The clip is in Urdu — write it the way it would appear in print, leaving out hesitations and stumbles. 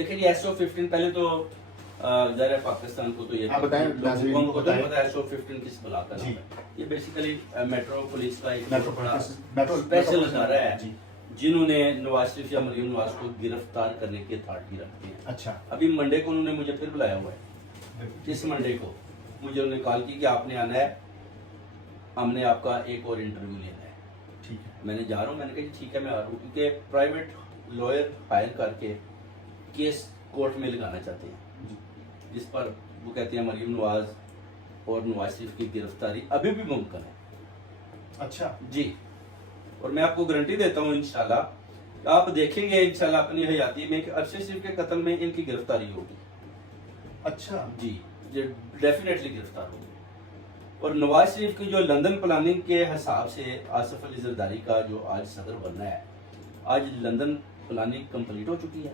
دیکھیں جی SO15 پہلے تو ظاہر ہے پاکستان کو تو یہ لوگوں کو پتہ ہے SO15 کس بلا کا نام ہے. یہ بیسیکلی میٹرو پولیس کا ایک بڑا اسپیشل ادارہ ہے جنہوں نے نواز شریف یا مریم نواز کو گرفتار کرنے کی اتھارٹی رکھتی ہے. اچھا ابھی منڈے کو انہوں نے مجھے پھر بلایا ہوا ہے. اس منڈے کو مجھے انہوں نے کال کی کہ آپ نے آنا ہے, ہم نے آپ کا ایک اور انٹرویو لینا ہے. ٹھیک ہے, میں نے جا رہا ہوں. میں نے کہا جی ٹھیک ہے میں آ رہا ہوں, کیونکہ پرائیویٹ لائر ہائر کر کے کیس کورٹ میں لگانا چاہتے ہیں جس پر وہ کہتے ہیں مریم نواز اور نواز شریف کی گرفتاری ابھی بھی ممکن ہے. اچھا جی, اور میں آپ کو گارنٹی دیتا ہوں انشاءاللہ آپ دیکھیں گے انشاءاللہ اپنی حیاتی میں کہ ارشد شریف کے قتل میں ان کی گرفتاری ہوگی. اچھا جی, یہ ڈیفینیٹلی گرفتار ہوگی. اور نواز شریف کی جو لندن پلاننگ کے حساب سے آصف علی زرداری کا جو آج صدر بننا ہے, آج لندن پلاننگ کمپلیٹ ہو چکی ہے.